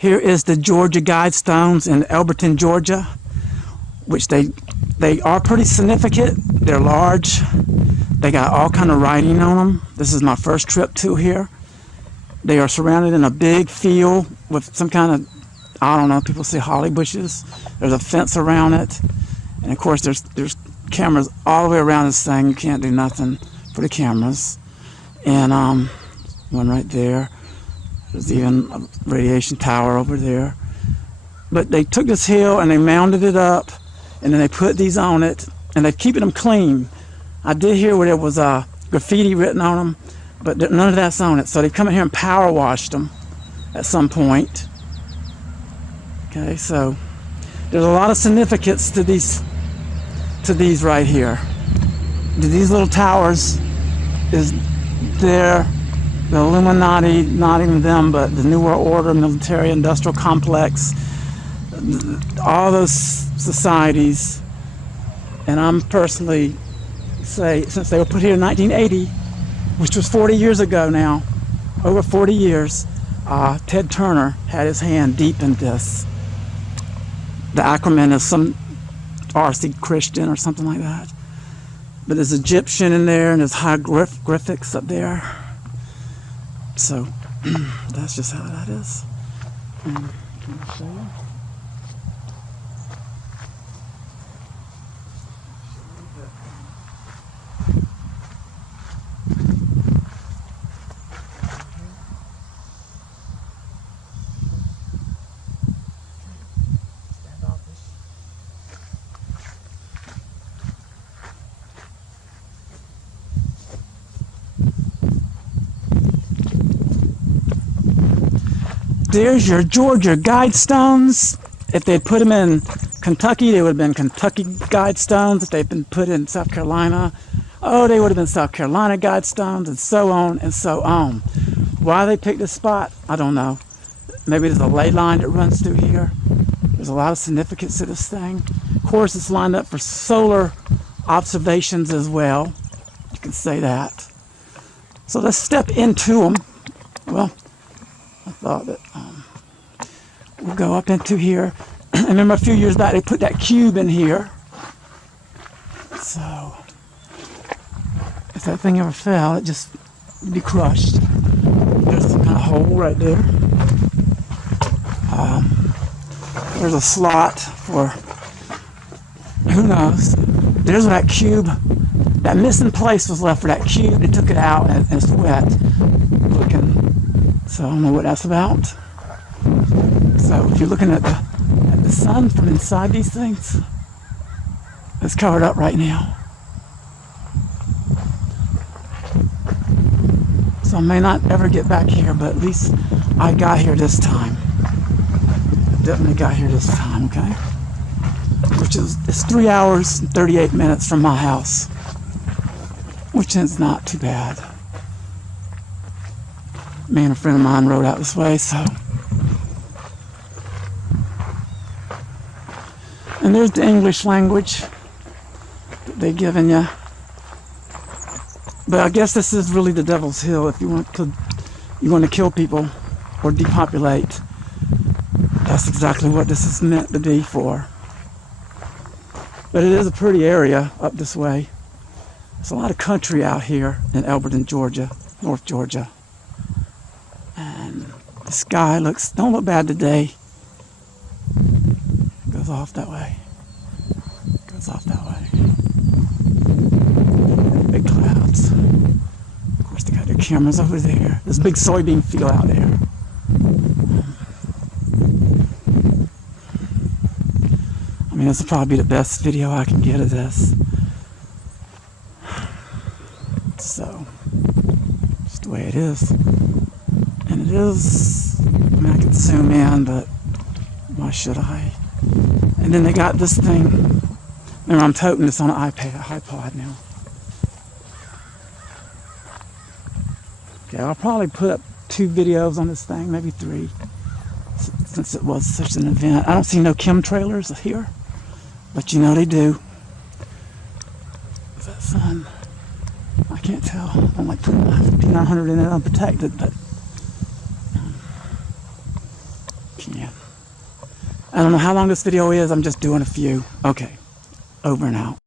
Here is the Georgia Guidstones in Elberton, Georgia, which they are pretty significant. They're large. They got all kind of writing on them. This is my first trip to here. They are surrounded in a big field with some kind of, I don't know, people say holly bushes. There's a fence around it. And of course there's cameras all the way around this thing. You can't do nothing for the cameras. And one right there. There's even a radiation tower over there. But they took this hill and they mounded it up, and then they put these on it, and they're keeping them clean. I did hear where there was graffiti written on them, but none of that's on it. So they come in here and power washed them at some point. Okay, so there's a lot of significance to these right here. These little towers is there. The Illuminati, not even them, but the New World Order, military industrial complex, all those societies. And I'm personally say, since they were put here in 1980, which was 40 years ago now, over 40 years, Ted Turner had his hand deep in this. The acronym is some RC Christian or something like that. But there's Egyptian in there, and there's hieroglyphics up there. So that's just how that is. Can I show you? There's your Georgia Guidstones. If they'd put them in Kentucky, they would have been Kentucky Guidstones. If they'd been put in South Carolina, oh, they would have been South Carolina Guidstones, and so on and so on. Why they picked this spot, I don't know. Maybe there's a ley line that runs through here. There's a lot of significance to this thing. Of course, it's lined up for solar observations as well. You can say that. So let's step into them. Well, I thought that we'll go up into here. I remember a few years back they put that cube in here. So if that thing ever fell, it'd be crushed. There's some kind of hole right there. There's a slot for who knows. There's that cube. That missing place was left for that cube. They took it out and it's wet looking. So I don't know what that's about. So if you're looking at the sun from inside these things, it's covered up right now. So I may not ever get back here, but at least I got here this time. Definitely got here this time, okay? It's 3 hours and 38 minutes from my house, which is not too bad. Me and a friend of mine rode out this way, so. And there's the English language that they've given you. But I guess this is really the Devil's Hill if you want to kill people or depopulate. That's exactly what this is meant to be for. But it is a pretty area up this way. There's a lot of country out here in Elberton, Georgia, North Georgia. And the sky don't look bad today. It goes off that way. It goes off that way. Big clouds. Of course, they got their cameras over there. There's a big soybean field out there. I mean, this will probably be the best video I can get of this. So, just the way it is. And it is, I mean, I could zoom in, but why should I? And then they got this thing. Remember, I'm toting this on an iPod now. Okay, I'll probably put up 2 videos on this thing, maybe 3, since it was such an event. I don't see no chemtrailers here, but you know they do. Is that sun? I can't tell. I don't like putting my P900 in it unprotected, but can't. I don't know how long this video is. I'm just doing a few. Okay. Over and out.